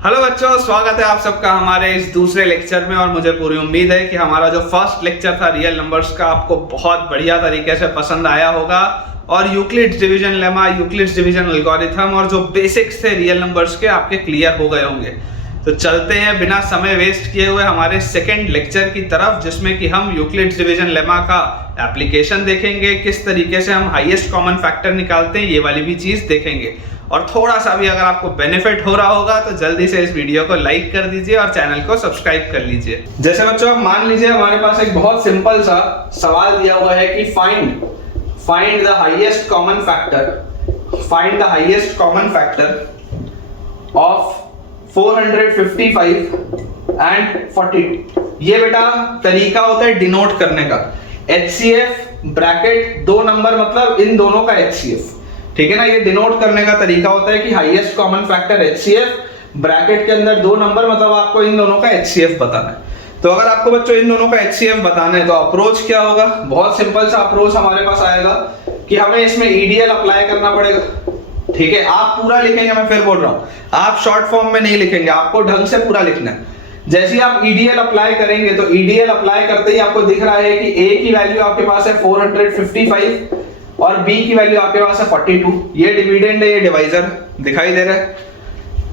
Hello बच्चों, स्वागत है आप सबका हमारे इस दूसरे लेक्चर में। और मुझे पूरी उम्मीद है कि हमारा जो फर्स्ट लेक्चर था रियल नंबर्स का आपको बहुत बढ़िया तरीके से पसंद आया होगा और Euclid's division lemma, Euclid's division algorithm और जो बेसिक्स थे रियल नंबर्स के आपके क्लियर हो गए होंगे। तो चलते हैं बिना समय वेस्ट किए हुए हमारे सेकेंड लेक्चर की तरफ, जिसमें कि हम यूक्लिड्स डिवीजन लेमा का एप्लीकेशन देखेंगे, किस तरीके से हम हाईएस्ट कॉमन फैक्टर निकालते हैं, ये वाली भी चीज देखेंगे। और थोड़ा सा भी अगर आपको बेनिफिट हो रहा होगा तो जल्दी से इस वीडियो को लाइक कर दीजिए और चैनल को सब्सक्राइब कर लीजिए। जैसे बच्चों, आप मान लीजिए हमारे पास एक बहुत सिंपल सा सवाल दिया हुआ है कि find the highest common factor of 455 and 42। ये बेटा तरीका होता है डिनोट करने का। HCF ब्रैकेट दो नंबर मतलब इन दोनों का HCF, ठीक है ना। ये डिनोट करने का तरीका होता है कि highest common factor HCF bracket के अंदर दो नंबर मतलब आपको इन दोनों का HCF बताना है। तो अगर आपको बच्चों इन दोनों का HCF बताना है तो अप्रोच क्या होगा? बहुत सिंपल सा अप्रोच हमारे पास आएगा कि हमें इसमें EDL अप्लाई करना पड़ेगा, ठीक है। आप पूरा लिखेंगे, मैं फिर बोल रहा हूं, आप शॉर्ट फॉर्म में नहीं लिखेंगे, आपको ढंग से पूरा लिखना है। जैसे ही आप EDL अप्लाई करेंगे तो EDL अप्लाई करते ही आपको दिख रहा है कि A की वैल्यू आपके पास है 455 और B की वैल्यू आपके पास है 42। ये डिविडेंड है, ये डिवाइजर दिखाई दे रहा है।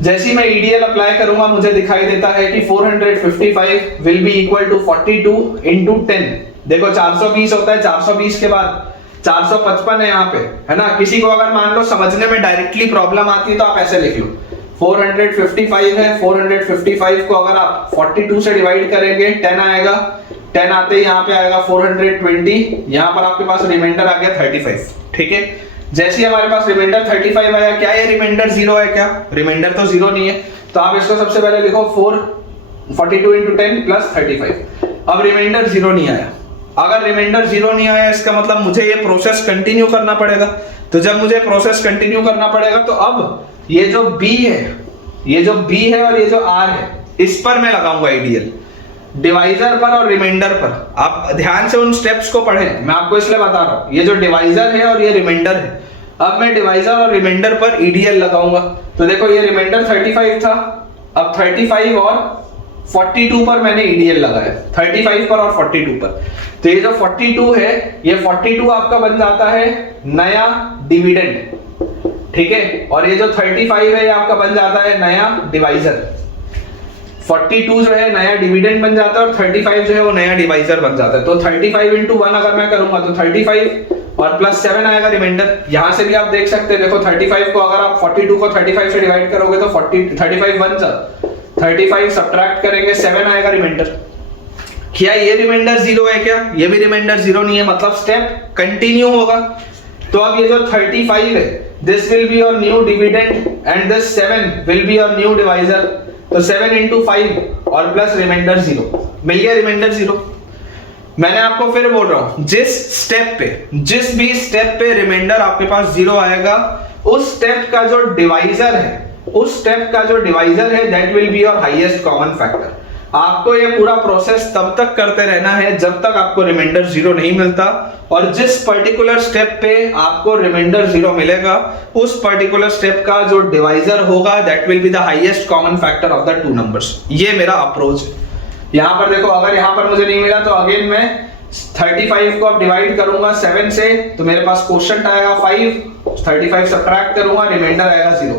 जैसे ही मैं EDL अप्लाई करूंगा मुझे दिखाई देता है कि 455 will be equal to 42 into 10। देखो 420 होता है, 420 के बाद 455 है यहाँ पे, है ना। किसी को अगर मान लो समझने में डायरेक्टली प्रॉब्लम आती है तो आप ऐसे लिख लो, 455 है, 455 को अगर आप 42 से डिवाइड करेंगे 10 आएगा, 10 आते ही यहाँ पे आएगा 420, यहाँ पर आपके पास रिमाइंडर आ गया 35, ठीक है। जैसे ही हमारे पास रिमाइंडर 35 आया, क्या ये रिमाइंडर 0 है? क्या रिमाइंडर तो 0 नहीं है, तो आप इसको सबसे पहले लिखो 42 इंटू 10 प्लस 35। अब रिमाइंडर 0 नहीं आया। अगर रिमाइंडर 0 नहीं आया इसका मतलब मुझे ये प्रोसेस कंटिन्यू करना पड़ेगा। तो जब मुझे प्रोसेस कंटिन्यू करना पड़ेगा तो अब ये जो B है और ये जो R है, इस पर मैं लगाऊंगा EDL, डिवाइजर पर और रिमाइंडर पर। आप ध्यान से उन स्टेप्स को पढ़ें, मैं आपको इसलिए बता रहा हूं। ये जो डिवाइजर है और ये रिमाइंडर है, अब मैं डिवाइजर और रिमाइंडर पर EDL लगाऊंगा। तो देखो ये रिमाइंडर 35 था, अब 35 और 42 पर मैंने EDL लगाया, 35 पर और 42 पर। तो ये जो 42 है, ये 42 आपका बन जाता है नया डिविडेंड, ठीक है। और ये जो 35 है ये आपका बन जाता है नया डिवाइजर। 42 जो है नया डिविडेंड बन जाता है और 35 जो है वो नया डिवाइजर बन जाता है। तो 35 इंटू 1 अगर मैं करूंगा तो 35 और प्लस 7 आएगा रिमाइंडर। यहां से भी आप देख सकते हैं, देखो 35 को अगर आप 42 को 35 से डिवाइड करोगे तो 35 1 जा 35 सब्ट्रैक्ट करेंगे 7 आएगा रिमाइंडर। क्या ये रिमाइंडर 0 है? क्या ये भी रिमाइंडर 0 नहीं है, मतलब स्टेप कंटिन्यू होगा। तो अब ये जो 35 है, this will be your new dividend and this 7 will be your new divisor. तो 7 इंटू 5 और प्लस रिमाइंडर 0, मिल गया रिमाइंडर 0। मैंने आपको फिर बोल रहा हूं, जिस भी स्टेप पे रिमाइंडर आपके पास 0 आएगा, उस स्टेप का जो डिवाइजर है that will be your highest common factor. आपको ये पूरा प्रोसेस तब तक करते रहना है जब तक आपको रिमाइंडर 0 नहीं मिलता। और जिस पर्टिकुलर स्टेप पे आपको रिमाइंडर 0 मिलेगा, उस पर्टिकुलर स्टेप का जो डिवाइजर होगा that will be the highest common factor of the two numbers. ये मेरा अप्रोच है। यहां पर देखो, अगर यहां पर मुझे नहीं मिला तो अगेन मैं 35 को अब डिवाइड करूंगा 7 से, तो मेरे पास क्वोशिएंट आएगा 5, 35 सब्ट्रैक्ट करूंगा, रिमाइंडर आएगा 0।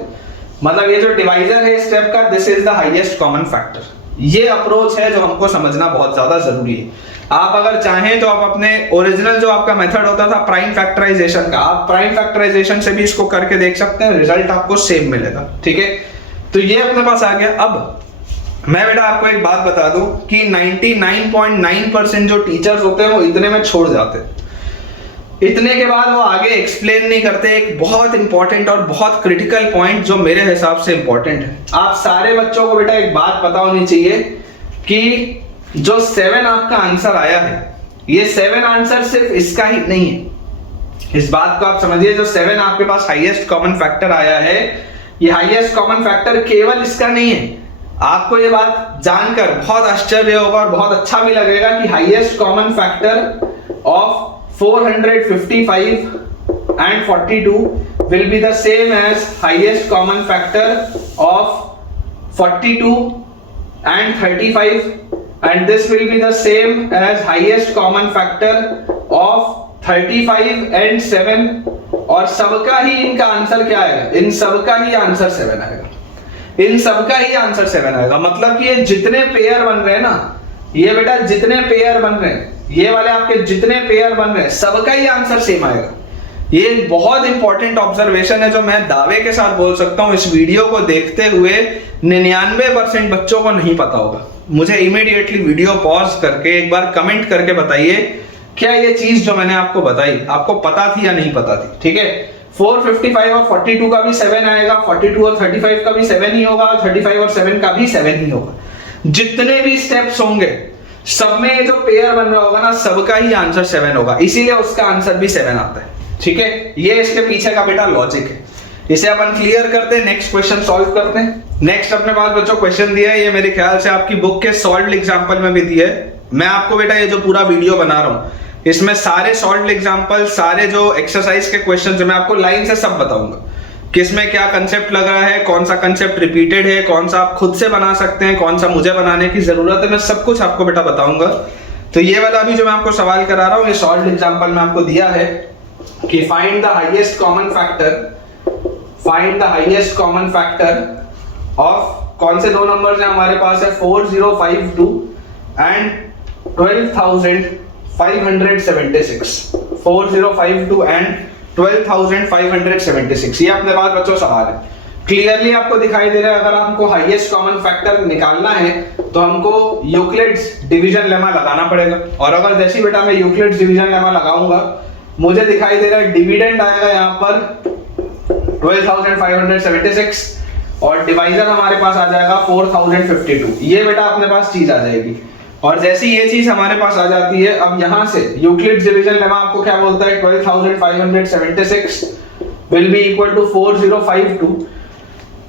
मतलब ये जो डिवाइजर है स्टेप का, this is the highest common factor. ये अप्रोच है जो हमको समझना बहुत ज्यादा जरूरी है। आप अगर चाहें तो आप अपने ओरिजिनल जो आपका मेथड होता था प्राइम फैक्टराइजेशन का, आप प्राइम फैक्टराइजेशन से भी इसको करके देख सकते हैं, रिजल्ट आपको सेम मिलेगा, ठीक है। तो ये अपने पास आ गया। अब मैं बेटा आपको एक बात बता दूं कि 99.9% जो टीचर्स होते हैं वो इतने में छोड़ जाते हैं। इतने के बाद वो आगे एक्सप्लेन नहीं करते एक बहुत इंपॉर्टेंट और बहुत क्रिटिकल पॉइंट जो मेरे हिसाब से इंपॉर्टेंट है। आप सारे बच्चों को बेटा एक बात पता होनी चाहिए कि जो 7 आपका आंसर आया है, ये 7 आंसर सिर्फ इसका ही नहीं है। इस बात को आप समझिए, जो 7 आपके पास हाईएस्ट कॉमन फैक्टर आया है, ये हाईएस्ट कॉमन फैक्टर केवल इसका नहीं है। आपको ये बात जानकर बहुत आश्चर्य होगा और बहुत अच्छा भी लगेगा कि highest common factor of 455 and 42 will be the same as highest common factor of 42 and 35 and this will be the same as highest common factor of 35 and 7 और सबका ही इनका आंसर क्या आएगा, इन सबका ही आंसर 7 आएगा, इन सबका ही आंसर 7 आएगा। मतलब कि ये जितने पेयर बन रहे हैं ना, ये बेटा जितने पेयर बन रहे हैं, ये वाले आपके जितने पेयर बन रहे हैं, सबका ही आंसर सेम आएगा। ये बहुत इंपॉर्टेंट ऑब्जर्वेशन है जो मैं दावे के साथ बोल सकता हूं, इस वीडियो को देखते हुए 99% बच्चों को नहीं पता होगा। मुझे इमीडिएटली वीडियो पॉज करके एक बार कमेंट करके बताइए क्या ये चीज जो मैंने आपको बताई आपको पता थी या नहीं पता थी। ठीक है, 455 और 42 का भी 7 आएगा, 42 और 35 का भी 7 ही होगा, 35 और 7 का भी 7 ही होगा। जितने भी स्टेप्स होंगे सब में ये जो पेयर बन रहा होगा ना, सबका ही आंसर 7 होगा, इसीलिए उसका आंसर भी 7 आता है। ठीक है, ये इसके पीछे का बेटा लॉजिक है। इसे अपन क्लियर करते हैं, नेक्स्ट क्वेश्चन सॉल्व करते हैं। नेक्स्ट अपने पास बच्चों क्वेश्चन दिया है, ये मेरे ख्याल से आपकी बुक के सॉल्व्ड एग्जांपल में भी दिया है। मैं आपको बेटा ये जो पूरा वीडियो बना रहा हूं इसमें सारे सॉल्व्ड एग्जांपल, सारे जो एक्सरसाइज के क्वेश्चन मैं आपको लाइन से सब बताऊंगा, किसमें क्या कंसेप्ट लग रहा है, कौन सा कंसेप्ट रिपीटेड है, कौन सा आप खुद से बना सकते हैं, कौन सा मुझे बनाने की जरूरत है, मैं सब कुछ आपको बेटा बताऊंगा। तो ये वाला अभी जो मैं आपको सवाल करा रहा हूं, ये सॉल्व्ड एग्जांपल में आपको दिया है कि find the highest common factor of कौन से दो नंबर्स हैं हमारे पास है 4052 एंड 12576। 4052 एंड 12576 ये अपने पास बच्चों सवाल है। क्लियरली आपको दिखाई दे रहा है, अगर हमको हाईएस्ट कॉमन फैक्टर निकालना है तो हमको यूक्लिड्स डिवीजन लेमा लगाना पड़ेगा। और अगर जैसी बेटा मैं यूक्लिड्स डिवीजन लेमा लगाऊंगा, मुझे दिखाई दे रहा है डिविडेंड आएगा यहाँ पर 12576 और डिवाइजर हमारे पास आ जाएगा 4052। ये बेटा अपने पास चीज आ जाएगी। और जैसी ये चीज हमारे पास आ जाती है, अब यहां से यूक्लिड्स डिवीजन लेमा आपको क्या बोलता है, 12576 विल बी इक्वल टू 4052।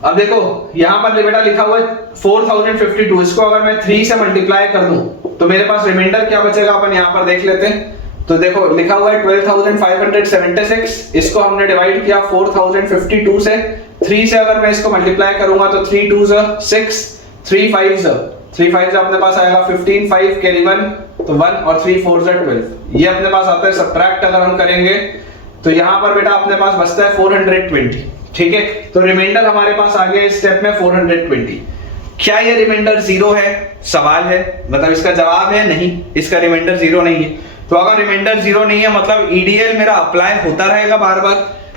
अब देखो यहां पर बेटा लिखा हुआ है 4052, इसको अगर मैं 3 से मल्टीप्लाई कर दूं तो मेरे पास रिमाइंडर क्या बचेगा, अपन यहां पर देख लेते हैं। तो देखो लिखा हुआ है 12576, इसको हमने डिवाइड किया 4052 से, 3 से अगर मैं इसको मल्टीप्लाई करूंगा तो 3 2 6, 3 5 अपने पास आएगा 15, 5 कैरी 1 तो 1 और 3 4 12। ये अपने पास आता है। सब्ट्रैक्ट अगर हम करेंगे तो यहां पर बेटा अपने पास बचता है 420। ठीक है, तो रिमाइंडर हमारे पास आ गया इस स्टेप में 420। क्या ये रिमाइंडर 0 है, सवाल है, मतलब इसका जवाब है नहीं, इसका रिमाइंडर 0 नहीं है। तो अगर रिमाइंडर 0 नहीं है मतलब ईडीएल मेरा अप्लाई होता रहेगा बार बार।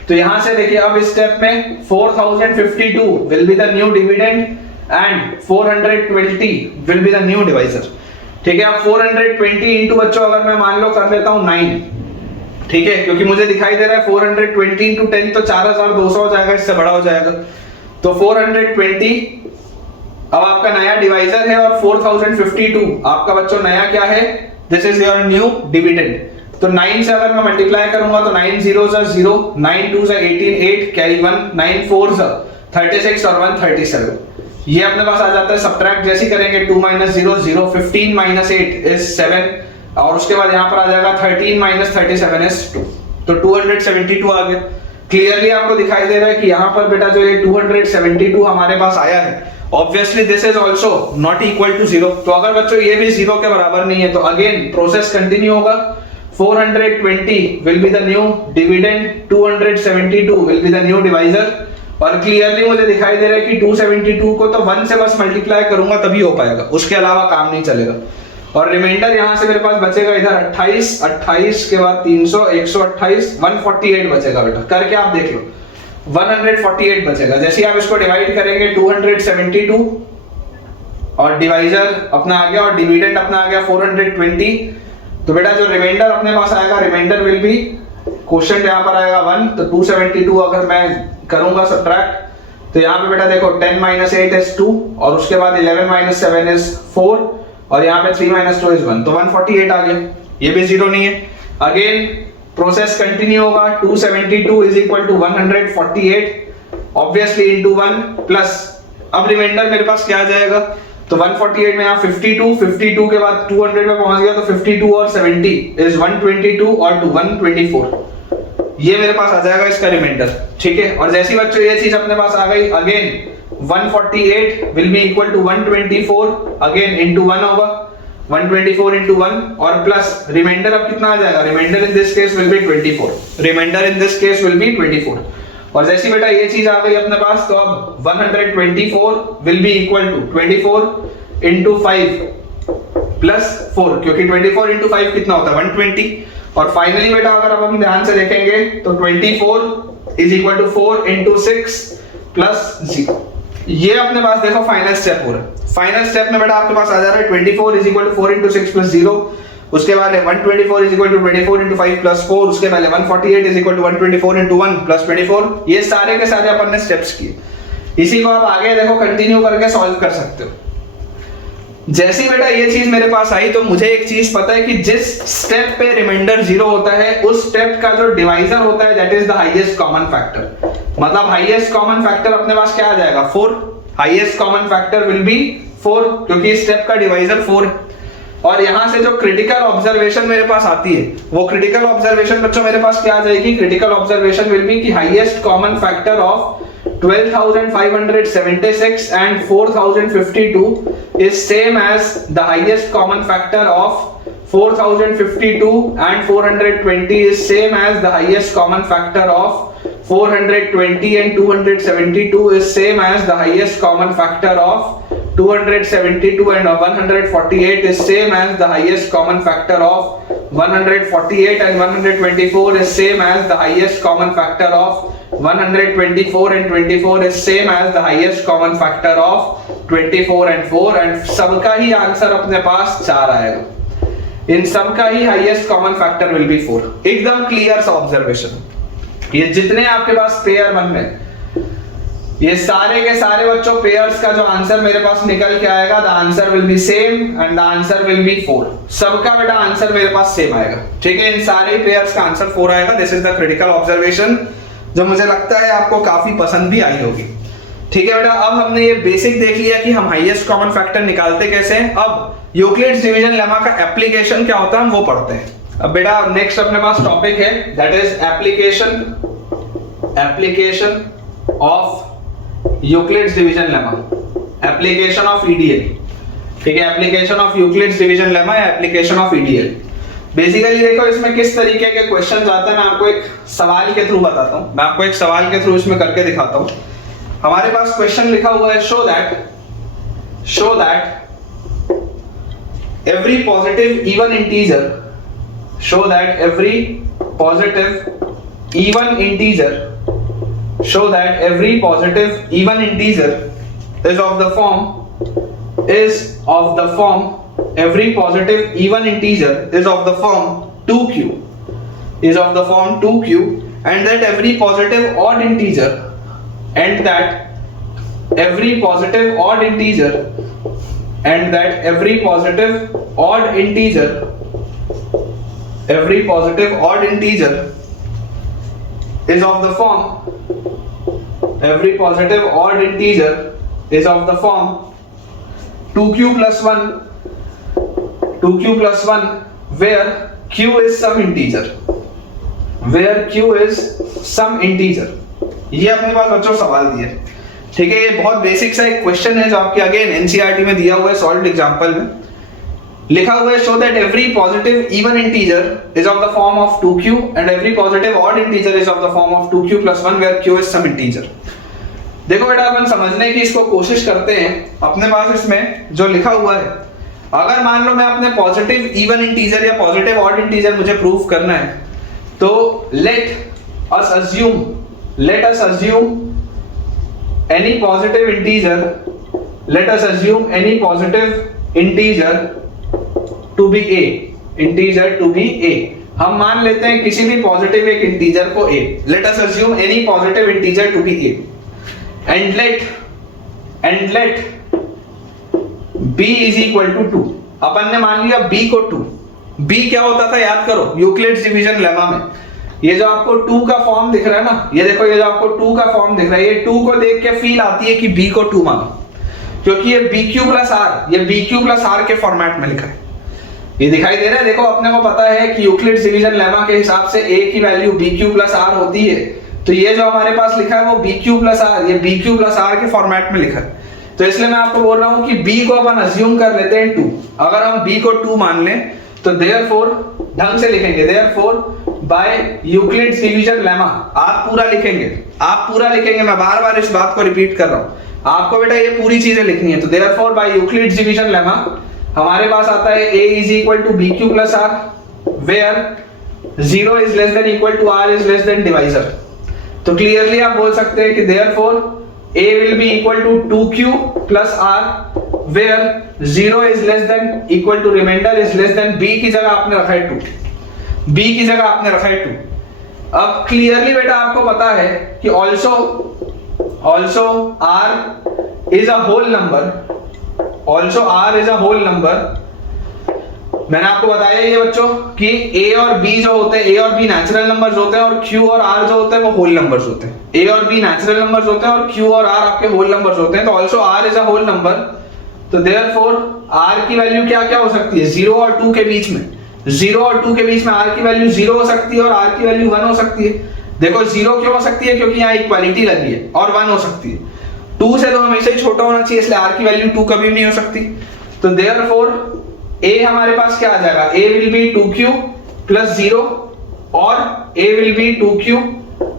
तो यहां से देखिए अब इस स्टेप में 4052 will be the new dividend and 420 will be the new divisor. ठीक है, अब 420 इंटू बच्चों अगर मैं मान लो कर लेता हूं 9, ठीक है, क्योंकि मुझे दिखाई दे रहा है 420 इंटू 10 तो 4200 हो जाएगा, इससे बड़ा हो जाएगा। तो 420 अब आपका नया डिवाइजर है और 4052 आपका बच्चों नया क्या है, this is your new dividend. तो 9 से अगर मैं मल्टीप्लाई करूंगा तो 9 0s are 0, 9 2s are 18, 8 carry 1, 9 4s are 36 और 1 37। ये अपने पास आ जाता है। सब्ट्रैक्ट जैसे करेंगे 2 - 0 0, 15 - 8 is 7 और उसके बाद यहाँ पर आ जाएगा 13 - 37 is 2, तो 272 आ गया। क्लियरली आपको दिखाई दे रहा है कि यहाँ पर बेटा जो ये 272 हमारे पास आया है, obviously this is also not equal to 0। तो अगर बच्चों ये भी 0 के बराबर नहीं है तो अगेन प्रोसेस कंटिन्यू होगा। 420 will be the new dividend, 272 will be the new divisor. और क्लियरली मुझे दिखाई दे रहा है कि 272 को तो 1 से बस मल्टीप्लाई करूंगा तभी हो पाएगा, उसके अलावा काम नहीं चलेगा। और रिमाइंडर यहां से मेरे पास बचेगा इधर 28 के बाद 300, 128, 148 बचेगा बेटा, करके आप देख लो 148 बचेगा। जैसे आप इसको डिवाइड करेंगे 272 और डिवाइजर अपना आ गया और डिविडेंड अपना आ गया 420, तो बेटा जो रिमाइंडर अपने पास आएगा, रिमाइंडर विल बी क्वोशिएंट यहाँ पर आएगा 1, तो 272 अगर मैं करूंगा सब्ट्रैक्ट तो यहाँ पे बेटा देखो 10 - 8 is 2 और उसके बाद 11 - 7 is 4 और यहाँ पे 3 - 2 is 1, तो 148 आ गया। ये भी 0 नहीं है। अगेन प्रोसेस कंटिन्यू होगा। 272 is equal to 148 obviously into 1 plus, अब रिमाइंडर मेरे पास क्या आ जाएगा, तो 148 में यहाँ 52 के बाद 200 में पहुंच गया तो 52 और 70 इज 122 और 124, ये मेरे पास आ जाएगा इसका रिमाइंडर। ठीक है, और जैसी बच्चों ये चीज अपने पास आ गई, again 148 will be equal to 124 again into 1 होगा, 124 into 1 और प्लस रिमाइंडर अब कितना आ जाएगा, remainder in this case will be 24, remainder in this case will be 24। और जैसी बेटा ये चीज आ गई अपने पास, तो अब 124 will be equal to 24 into 5 plus 4, क्योंकि 24 into 5 कितना होता है 120। और फाइनली बेटा अगर अब हम ध्यान से देखेंगे तो 24 is equal to 4 into 6 plus 0। ये अपने पास देखो फाइनल स्टेप हो रहा है। फाइनल स्टेप में बेटा आपके पास आ जा रहा है 24 is equal to 4 into 6 plus 0, उसके बाद 124 is equal to 24 into 5 plus 4, उसके बाद 148 is equal to 124 into 1 plus 24। ये सारे के सारे अपन ने स्टेप्स किए। इसी को आप आगे देखो कंटिन्यू करके सॉल्व कर सकते हो। जैसी बेटा ये चीज मेरे पास आई तो मुझे एक चीज पता है कि जिस स्टेप पे रिमाइंडर 0 होता है उस स्टेप का जो डिवाइजर होता है that is the highest common factor. मतलब हाईएस्ट कॉमन फैक्टर अपने पास क्या आ जाएगा 4, highest common factor will be 4 क्योंकि स्टेप का डिवाइजर 4 है। और यहां से जो क्रिटिकल ऑब्जर्वेशन मेरे पास आती है वो क्रिटिकल ऑब्जर्वेशन बच्चों मेरे पास क्या आ जाएगी, क्रिटिकल ऑब्जर्वेशन विल बी कि highest common factor of 12,576 and 4,052 is same as the highest common factor of 4,052 and 420 is same as the highest common factor of 420 and 272 is same as the highest common factor of 272 and 148 is same as the highest common factor of 148 and 124 is same as the highest common factor of 124 and 24 is same as the highest common factor of 24 and 4 and सबका ही answer अपने पास 4 आएगा। इन सबका ही highest common factor will be 4। एकदम clear सा observation. ये जितने आपके पास पेयर बन में ये सारे के सारे बच्चों पेयर्स का जो आंसर मेरे पास निकल के आएगा the answer will be same and the answer will be 4। सबका बेटा आंसर मेरे पास सेम आएगा। ठीक है, इन सारे पेयर्स का आंसर 4 आएगा। This is the critical observation जो मुझे लगता है आपको काफी पसंद भी आई होगी। ठीक है बेटा, अब हमने ये बेसिक देख लिया कि हम हाईएस्ट कॉमन फैक्टर निकालते कैसे हैं। अब यूक्लिड्स डिवीजन लेमा का एप्लीकेशन क्या होता है हम वो पढ़ते हैं। अब बेटा नेक्स्ट अपने पास टॉपिक है that is application of Euclid's division lemma, application of EDL. ठीक है, application of Euclid's division lemma या एप्लीकेशन ऑफ ईडीएल। बेसिकली देखो इसमें किस तरीके के क्वेश्चंस आते हैं, मैं आपको एक सवाल के थ्रू बताता हूं। मैं आपको एक सवाल के थ्रू इसमें करके दिखाता हूं। हमारे पास क्वेश्चन लिखा हुआ है show that every positive even integer, show that every positive even integer, show that every positive even integer is of the form every positive even integer is of the form 2q, is of the form 2q, and that every positive odd integer, and that every positive odd integer, and that every positive odd integer, every positive odd integer is of the form, every positive odd integer is of the form 2q plus 1, 2q plus 1 where q is some integer, where q is some integer। ये अपने पास बच्चों सवाल दिए। ठीक है, ये बहुत basic सा एक क्वेश्चन है जो आपके अगेन एनसीईआरटी में दिया हुआ है सॉल्व्ड एग्जांपल में। लिखा हुआ है show that every positive even integer is of the form of 2q and every positive odd integer is of the form of 2q plus 1 where q is some integer। देखो बेटा अपन समझने की इसको कोशिश करते हैं। अपने पास इसमें जो लिखा हुआ है, अगर मान लो मैं अपने पॉजिटिव इवन इंटीजर या पॉजिटिव ऑड इंटीजर मुझे प्रूव करना है तो let us assume any positive integer to be a, हम मान लेते हैं किसी भी पॉजिटिव एक इंटीजर को a। Let us assume any positive integer to be a and let b is equal to 2। अपन ने मान लिया b को 2। b क्या होता था याद करो यूक्लिड्स डिवीजन लेमा में। ये जो आपको 2 का फॉर्म दिख रहा है ना, ये देखो ये जो आपको 2 का फॉर्म दिख रहा है, ये 2 को देख के फील आती है कि b को 2 मानो, क्योंकि ये bq plus r, ये bq plus r के फॉर्मेट में लिखा है। ये दिखाई दे रहा है, देखो अपने को पता है कि यूक्लिड्स डिवीजन लेमा के हिसाब से a की वैल्यू bq plus r होती है, तो ये जो हमारे पास लिखा है वो बी क्यू प्लस आर, ये बी क्यू प्लस आर के फॉर्मेट में लिखा है। तो इसलिए मैं आपको बोल रहा हूं कि b को अपन अज्यूम कर लेते हैं 2। अगर हम b को 2 मान लें तो देयरफॉर ढंग से लिखेंगे, therefore by Euclid's division lemma, आप पूरा लिखेंगे, मैं बार बार इस बात को रिपीट कर रहा हूं, आपको बेटा ये पूरी चीजें लिखनी है। तो therefore by Euclid's division lemma हमारे पास आता है a is equal to b q plus r where 0 is less than equal to r is less than divisor. तो क्लियरली आप बोल सकते हैं कि therefore a will be equal to 2q plus r where 0 is less than equal to remainder is less than b की जगह आपने रखा है 2, b की जगह आपने रखा है 2। अब क्लियरली बेटा आपको पता है कि also r is a whole number, मैंने आपको बताया ये बच्चों कि a और b जो होते हैं, a और b नेचुरल नंबर्स होते हैं और q और r जो होते हैं वो होल नंबर्स होते हैं। a और b नेचुरल नंबर्स होते हैं और q और r आपके होल नंबर्स होते हैं। तो also r is a whole number, तो देयरफॉर r की वैल्यू क्या क्या हो सकती है 0 और 2 के बीच में, 0 और 2 के बीच में r की वैल्यू 0 हो सकती है और r की वैल्यू 1 हो सकती है। देखो 0 क्यों हो सकती है, क्योंकि यहाँ इक्वालिटी लगी है, और 1 हो सकती है 2 से, तो हमेशा ही छोटा होना चाहिए, इसलिए r की वैल्यू 2 कभी नहीं हो सकती। तो देयरफॉर a हमारे पास क्या आ जाएगा, a will be 2q plus 0 और a will be 2q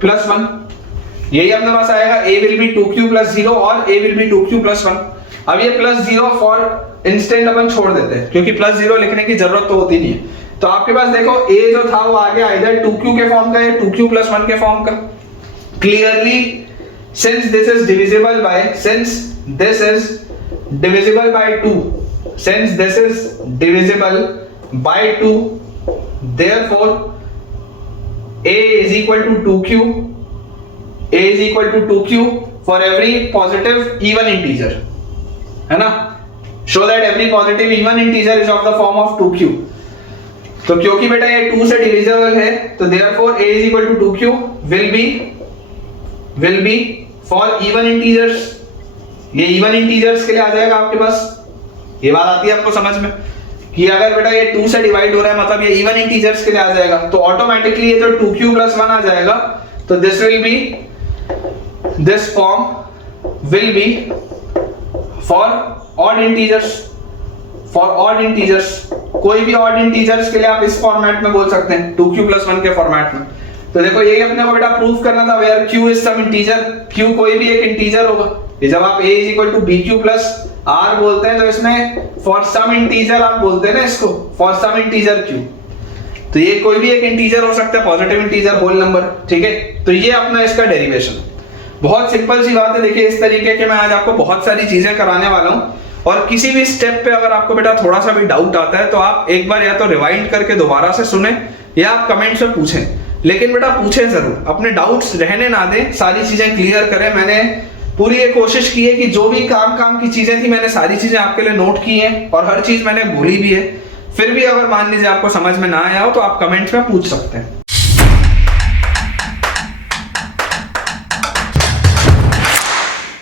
plus 1, यही अपने पास आएगा, a will be 2q plus 0 और a will be 2q plus 1। अब ये प्लस 0 फॉर इंस्टेंट अपन छोड़ देते हैं क्योंकि प्लस 0 लिखने की जरूरत तो होती नहीं है। तो आपके पास देखो a जो था वो आ गया इधर 2q के फॉर्म का या 2q plus 1 के फॉर्म का। Clearly since this is divisible by 2, therefore a is equal to 2q for every positive even integer, है ना। show that every positive even integer is of the form of 2q। तो क्योंकि बेटा ये 2 से divisible है तो therefore a is equal to 2q will be for even integers। ये even integers के लिए आ जाएगा आपके पास। ये बात आती है आपको समझ में कि अगर बेटा ये 2 से डिवाइड हो रहा है मतलब ये इवन इंटीजर्स के लिए आ जाएगा, तो ऑटोमेटिकली ये जो 2q plus 1 आ जाएगा, तो this form will be for odd integers। कोई भी odd integers के लिए आप इस फॉर्मेट में बोल सकते हैं 2q plus 1 के फॉर्मेट में। तो देखो यही अपने को बेटा प्रूफ करना था, where q is some integer, q कोई भी एक इंटीजर होगा। ये जब आप a is equal to bq plus r बोलते हैं तो इसमें for some integer आप बोलते हैं ना इसको, for some integer q, तो ये कोई भी एक इंटीजर हो सकता है, पॉजिटिव इंटीजर, होल नंबर, ठीक है। तो ये अपना इसका डेरिवेशन, बहुत सिंपल सी बात है। देखिए इस तरीके के मैं आज आपको बहुत सारी चीजें कराने वाला हूँ, और किसी भी स्टेप पे अगर आपको बेटा थोड़ा सा भी डाउट आता है तो आप एक बार या तो रिवाइंड करके दोबारा से सुने या आप कमेंट्स में पूछें, लेकिन बेटा पूछें जरूर, अपने डाउट्स रहने ना दें, सारी चीजें क्लियर करें। मैंने पूरी ये कोशिश की है कि जो भी काम की चीजें थी मैंने सारी चीजें आपके लिए नोट की हैं और हर चीज मैंने बोली भी है। फिर भी अगर मान लीजिए आपको समझ में ना आया हो तो आप कमेंट्स में पूछ सकते हैं।